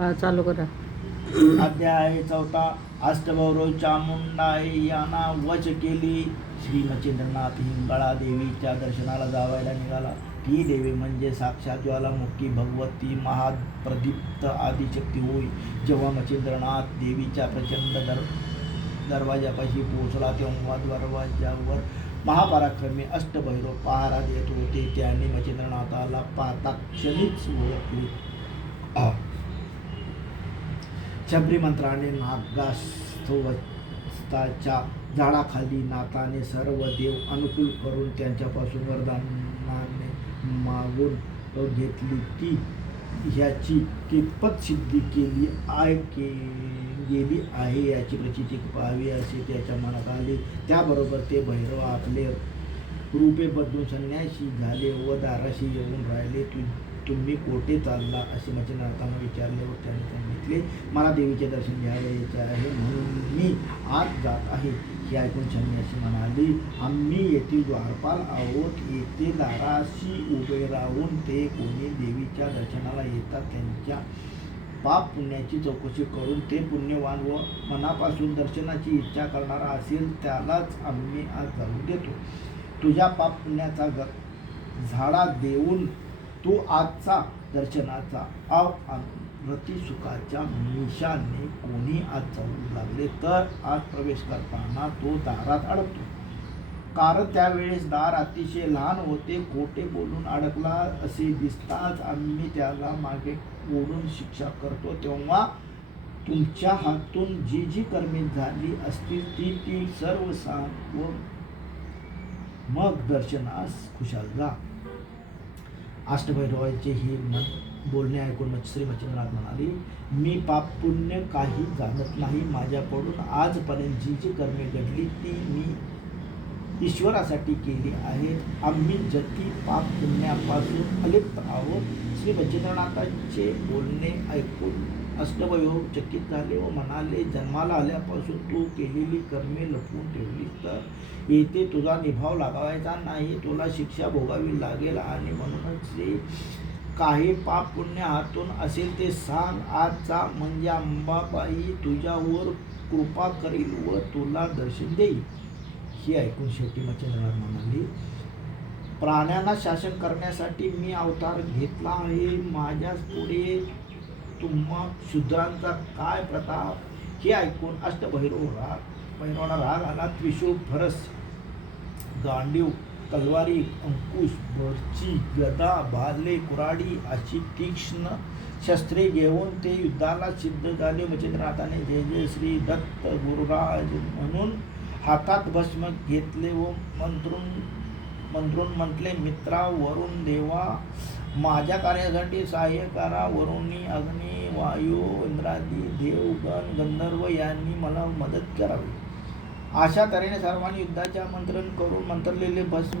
हा, चालू करा. अध्याय 4. अष्टभैरव चामुंडाई यांना वच केली. श्री मच्छिंद्रनाथ हिंगळा देवीच्या दर्शनाला जावायला निघाला. ती देवी म्हणजे साक्षात ज्वालामुखी भगवती महाप्रदीप्त आदिशक्ती होय. जेव्हा मच्छिंद्रनाथ देवीच्या प्रचंड दरवाजापाशी पोहोचला तेव्हा दरवाजावर महापराक्रमी अष्टभैरव पहारा देत होते. त्यांनी मच्छिंद्रनाथाला पाहता क्षणीच ओळखले. शबरी मंत्राने नागास्थाच्या झाडाखाली नाथाने सर्व देव अनुकूल करून त्यांच्यापासून वरदानाने मागून घेतली. ती ह्याची कितपत सिद्धी गेली आहे याची प्रचिती पाहावी असे त्याच्या मनात आले. त्याबरोबर ते भैरव आपले रूपे बदलून संन्यासी झाले व दाराशी येऊन राहिले. तुम्ही कोठे चालला असे मच्छिंद्रनाथांना विचारल्यावर त्याने सांगितले, मला देवीचे दर्शन घ्यायचे आहे म्हणून मी आज जात आहे. हे ऐकून संन्यासी म्हणाले, आम्ही येथील द्वारपाल आहोत. येथे दाराशी उभे राहून ते कोणी देवीच्या दर्शनाला येतात त्यांच्या पाप पुण्याची चौकशी करून ते पुण्यवान व मनापासून दर्शनाची इच्छा करणारा असेल त्यालाच आम्ही आज जाऊ देतो. तुझ्या पाप पुण्याचा झाडा देऊन तू आजचा दर्शनाचा रती सुखाच्या निशाने कोणी आज जाऊ लागले तर आज प्रवेश करताना तो दारात अडकतो. कारण त्यावेळेस दार अतिशय लहान होते. खोटे बोलून अडकला असे दिसताच आम्ही त्याला मागे ओढून शिक्षा करतो. तेव्हा तुमच्या हातून जी जी कर्मे झाली असतील ती सर्व सांग व मग दर्शनास खुशाल जा. अष्टभैरवाचे हे बोलणे ऐकून श्री मच्छिंद्रनाथ म्हणाले, मी पाप पुण्य काही जाणत नाही. माझ्याकडून आजपर्यंत जी जी कर्मे घडली ती मी ईश्वरासाठी केली आहेत. आम्ही जती पाप पुण्यापासून अलिप्त आहोत. श्री मच्छिंद्रनाथांचे बोलणे ऐकून अष्टभैरव चकित झाले व म्हणाले, जन्माला आल्यापासून तू केलेली कर्मे लपवून ठेवली तर येथे तुझा निभाव लागायचा नाही. तुला शिक्षा भोगावी लागेल आणि म्हणूनच जे काही पाप पुण्य हातून असेल ते सांग आज जा, म्हणजे अंबाबाई तुझ्यावर कृपा करील व तुला दर्शन देईल. हे ऐकून शेवटी मच्छिंद्रनाथ म्हणाले, प्राण्यांना शासन करण्यासाठी मी अवतार घेतला आहे. माझ्या पुढे तुम्हा शूद्रांचा काय प्रताप. हे ऐकून भैरवाला राग आला. त्रिशूळ, फरस, गांडीव, तलवारी, अंकुश, बर्ची, गदा, भाले, कुऱ्हाडी अशी तीक्ष्ण शस्त्रे घेऊन ते युद्धाला सिद्ध झाले. मच्छिंद्रनाथाने जय जय श्री दत्त गुरुराज म्हणून हातात भस्म घेतले व मंत्रून म्हटले, मित्रा वरुण देवा माझ्या कार्यासाठी सहाय्य करा. वरुणी, अग्नी, वायू, इंद्रादी देवगण, गंधर्व यांनी मला मदत करावी. अशा तऱ्हेने सर्वांनी युद्धाचे आमंत्रण करून मंत्रलेले भस्म